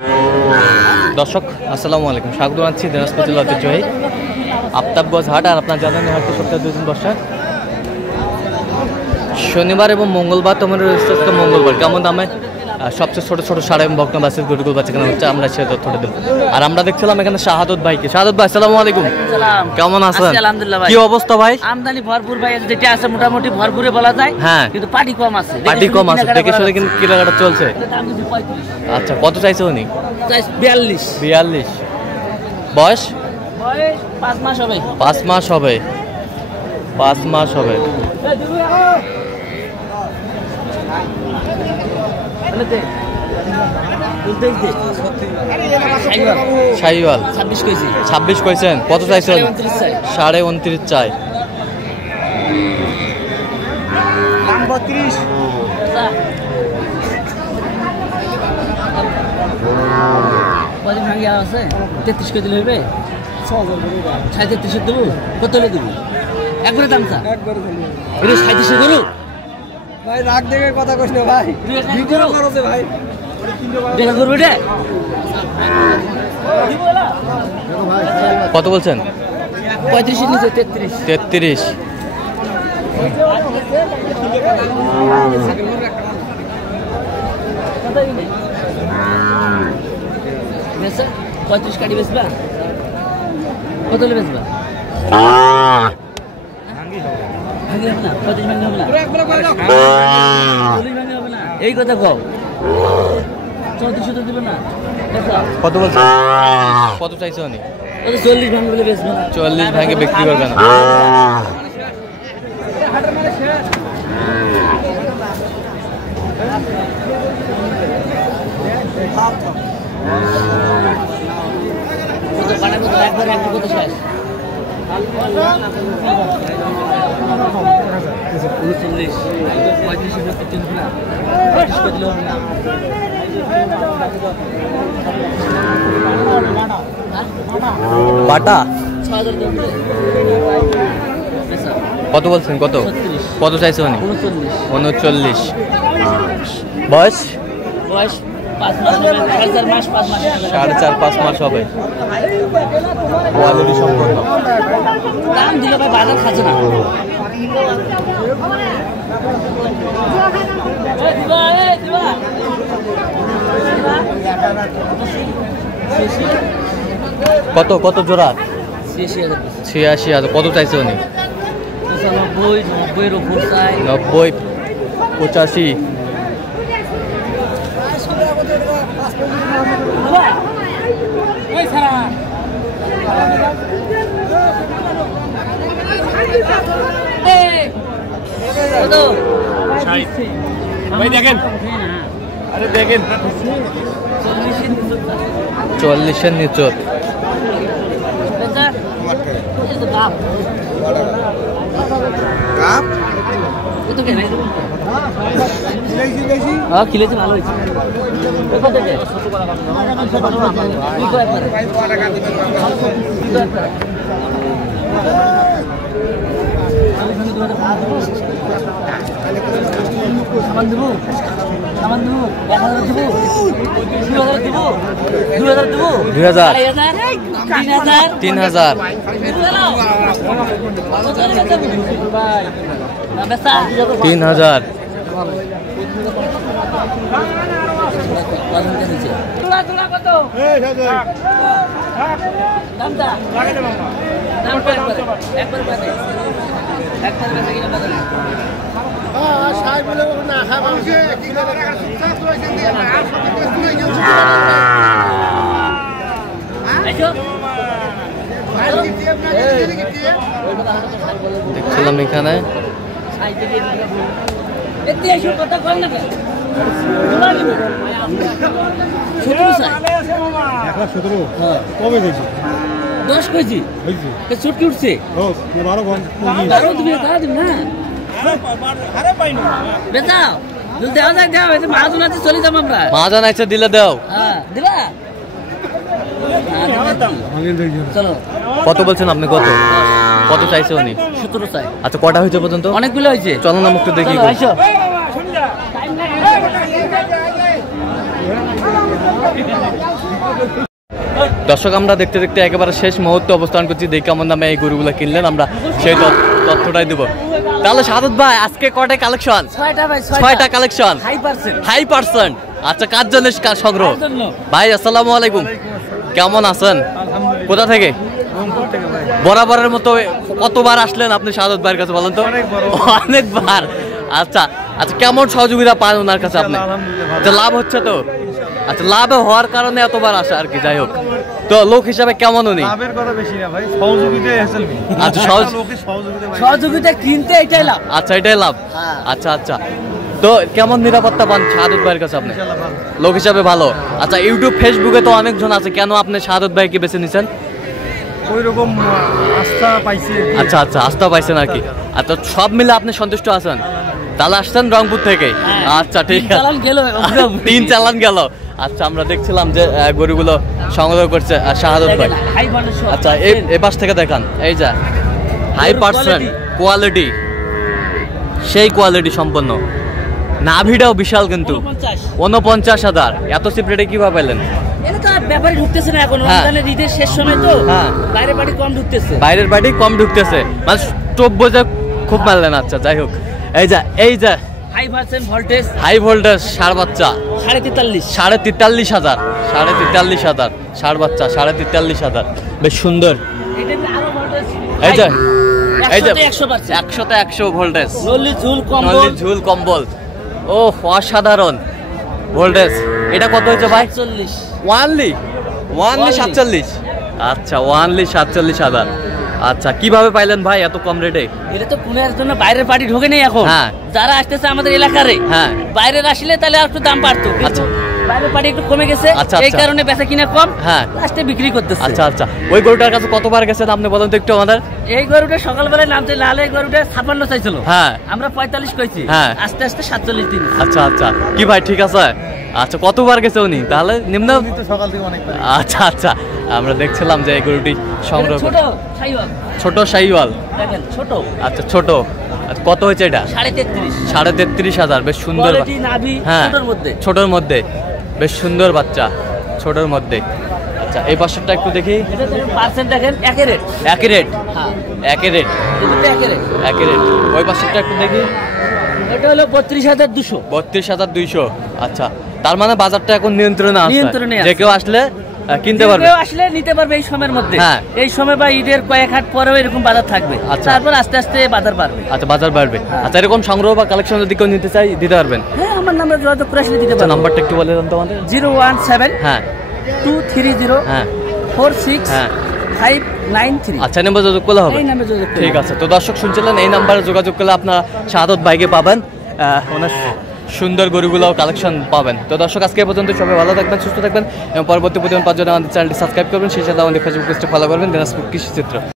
দর্শক আসসালামু আলাইকুম, স্বাগত জানাচ্ছি দিনাজপুর জেলা ঐতিহ্যবাহী আফতাবগঞ্জ হাট। আর আপনার জানেন হাটটি সপ্তাহে 2 দিন বসে, শনিবার এবং মঙ্গলবার। তোমার মঙ্গলবার কেমন দামে সবচেয়ে ছোট ছোট সাড়ে এবং ভক্ত বাসের গরুগুলো বাচ্চা কেনা হচ্ছে, আমরা সে তথ্যটা দেবো। আর আমরা দেখছিলাম এখানে শাহাদত ভাইকে। শাহাদত ভাই আসসালামু আলাইকুম, কেমন আছেন? কি অবস্থা ভাই? আমদানি ভরপুর ভাই, যেটা আছে মোটামুটি ভরপুরে বলা যায়। হ্যাঁ, কিন্তু পাটি কম আছে, পাটি কম আছে। দেখে শুনে কিন্তু কেনাকাটা চলছে। আচ্ছা, কত চাইছে উনি? 42। বয়স 5 মাস হবে। 5 মাস হবে। 5 মাস হবে। শাহিওয়াল 26 কইছেন। কত চাইছেন? 29.5 চাই। কদিন ভাঙি আছে 33 কেজি হইবে। 33 দেবো। কত হলে দেবো? একবারে দাম চা। একবারে 37 গরু ভাই, রাগ দেখে কথা কইছ না ভাই। ভিডিও করছে ভাই, দেখা করবে রে। কত বলছেন? 35 নিচে 33। বেচা 35 কাটি বেচবা। কত হলে বেচবা? এই কথা কও। 34 দিবে না। কত বলছেন? কত চাইছে উনি? 40 ভাঙ বলে বেচবে। 40 ভাঙে বিক্রি করবে না। বাটা কত বলছেন? কত কত চাইছে উনি? 39। বয়স 4.5-5 মাস হবে। কোয়ালিটি সম্পন্ন। দাম দিলে ভাই বাজার খাচ্ছে না। কত কত জোড়া? 86,000। কত চাইছে উনি? 90, 85। দেখেন 40-এর নিচত। খিলেছে ভালো হয়েছে। সামান দেবো, 1000 দেবো, 2000 দেবো, 2000 দেবো, 2000, 3000। 3000। দেখছিলাম এখানে কবে গেছি 10 কেজি চুটকি উঠছে। মাহাজন আছে দিলে দাও। চলো, কত বলছেন আপনি? কত কত চাইছে উনি? 17 চাই। আচ্ছা, কটা হয়েছে পর্যন্ত? অনেকগুলো হয়েছে। চলো না মুক্ত দেখি। টাইম নাই। দর্শক আমরা দেখতে দেখতে একেবারে শেষ মুহূর্তে অবস্থান করছি, দেখি কেমন দামে এই গরুগুলো কিনলেন, আমরা সেই তথ্যটাই দেবো। তাহলে সাদত ভাই আজকে কয়টা কালেকশন? 6টা কালেকশন, হাই পার্সেন্ট। আচ্ছা, কার জন্য সংগ্রহ? ভাই আসসালামু আলাইকুম, কেমন আছেন? কোথা থেকে? বরাবরের মতো কতবার আসলেন আপনি সাদত ভাইয়ের কাছে বলেন তো? অনেকবার। আচ্ছা আচ্ছা, কেমন সহযোগিতা পান ওনার কাছে আপনি? আচ্ছা, লাভ হচ্ছে তো? আচ্ছা, লাভ হওয়ার কারণে এতবার আসা আর কি। যাই হোক, তো লোক হিসাবে কেমন উনি? লাভের কথা বেশি না ভাই, সহযোগিতায় আসল। আচ্ছা, সহযোগিতা কিনতে এটাই লাভ। আচ্ছা, এটাই লাভ। আচ্ছা আচ্ছা, তো কেমন নিরাপত্তা পান শাহাদত ভাইয়ের কাছে আপনি? লোক হিসাবে ভালো। আচ্ছা, ইউটিউব ফেসবুকে তো অনেকজন আছে, কেন আপনি শাহাদত ভাইকে বেছে নিছেন? ওই রকম আস্থা পাইছে। আচ্ছা আচ্ছা, আস্থা পাইছেন আর কি। আচ্ছা, সব মিলে আপনি সন্তুষ্ট আছেন? তাহলে আসছেন রংপুর থেকে? আচ্ছা, ঠিক আছে, 3 চালান গেল। আচ্ছা, আমরা দেখছিলাম যে গরুগুলো সংগ্রহ করছে শাহাদত ভাই। আচ্ছা, এই পাশ থেকে দেখান, এই যা হাই পার্সেন্ট কোয়ালিটি, সেই কোয়ালিটি সম্পন্ন। নাভিটাও বিশাল কিন্তু, 49,000। এত চিপ রেটে কিভাবে পেলেন? ব্যাপারে ঢুকতেছে না এখন, রমজানের ঈদের শেষ সময় তো, বাইরের বাড়ি কম ঢুকতেছে। বাইরের বাড়ি কম ঢুকতেছে, মানে স্টোভ বোঝা খুব মারলেন। আচ্ছা, যাই হোক, এই যা হাই ভোল্টেজ ষাঁড় বাচ্চা 43,000, 43,000 ষাঁড় বাচ্চা, 43,000, বেশ সুন্দর। এই যে 100 ভোল্টেজ, ঝুল কম্বল, ও অসাধারণ ভোল্টেজ। এটা কত হয়েছে ভাই? ওয়ানলি 47। আচ্ছা, ওয়ানলি 47,000। আচ্ছা, কিভাবে পাইলেন ভাই এত কম রেটে? এটা তো পুনের জন্য বাইরের পার্টি ঢোকে নেই এখন। হ্যাঁ, যারা আসতেছে আমাদের এলাকারে, হ্যাঁ, বাইরের আসলে তাহলে আর একটু দাম বাড়তো। আচ্ছা, বাইরের পার্টি একটু কমে গেছে, এই কারণে বেচা কিনা কম, হ্যাঁ, লাস্টে বিক্রি করতেছে। আচ্ছা আচ্ছা, ওই গরুটার কাছে কতবার গেছেন আপনি বলেন তো একটু আমাদের? এই গরুটা সকালবেলায় নামতে লাল, এই গরুটা 56 চাইছিল, হ্যাঁ, আমরা 45 কইছি, হ্যাঁ, আস্তে আস্তে 47 দিন। আচ্ছা আচ্ছা, কি ভাই ঠিক আছে? আচ্ছা, কতবার গেছে উনি তাহলে? নিম্ন সকাল থেকে অনেক। আচ্ছা আচ্ছা, আমরা দেখছিলাম যে এই গরুটি সংগ্রহ ছোট শাহিওয়াল, ছোট শাহিওয়াল, দেখেন ছোট। আচ্ছা, ছোট। আচ্ছা, কত হয়েছে এটা? 33,500। বেশ সুন্দর, হ্যাঁ, ছোটর মধ্যে বেশ সুন্দর বাচ্চা, ছোটর মধ্যে। আচ্ছা, এই পাশেরটা একটু দেখি, পার্সেন্ট দেখেন, একই রেট। হ্যাঁ, একই রেট। ওই পাশেরটা একটু দেখি, এটা হলো 32,200। 32,200। আচ্ছা, তার মানে বাজারটা এখন নিয়ন্ত্রণে আছে, যে কেউ আসলে কিনতে পারবে, আসলে নিতে পারবে এই সময়ের মধ্যে। হ্যাঁ, এই সময় বা ঈদের কয়েক হাট পরেও এরকম বাজার থাকবে। আচ্ছা, তারপর আস্তে আস্তে বাজার বাড়বে। আচ্ছা, বাজার বাড়বে। আচ্ছা, এরকম সংগ্রহ বা কালেকশন যদি কেউ নিতে চাই দিতে পারবেন? হ্যাঁ, আমার নাম্বার যোগাযোগ করে আসলে দিতে পারবেন। নাম্বারটা একটু বলে দেন তো আমাদের। 017, হ্যাঁ, 230, হ্যাঁ, 46, হ্যাঁ, 593। আচ্ছা, নাম্বার যোগাযোগ করলে হবে? এই নাম্বারে যোগাযোগ করলে। ঠিক আছে, তো দর্শক শুনছিলেন, এই নাম্বারে যোগাযোগ করলে আপনারা শাহাদত ভাইকে পাবেন, ওনার সুন্দর গরুগুলো কালেকশন পাবেন। তো দর্শক, আজকে পর্যন্ত সবাই ভালো থাকবেন, সুস্থ থাকবেন এবং পরবর্তী প্রতিদিন পাওয়ার জন্য আমাদের চ্যানেলটি সাবস্ক্রাইব করবেন, সেই সাথে আমাদের ফেসবুক পেজটা ফলো করবেন, দিনাজপুর কৃষি চিত্র।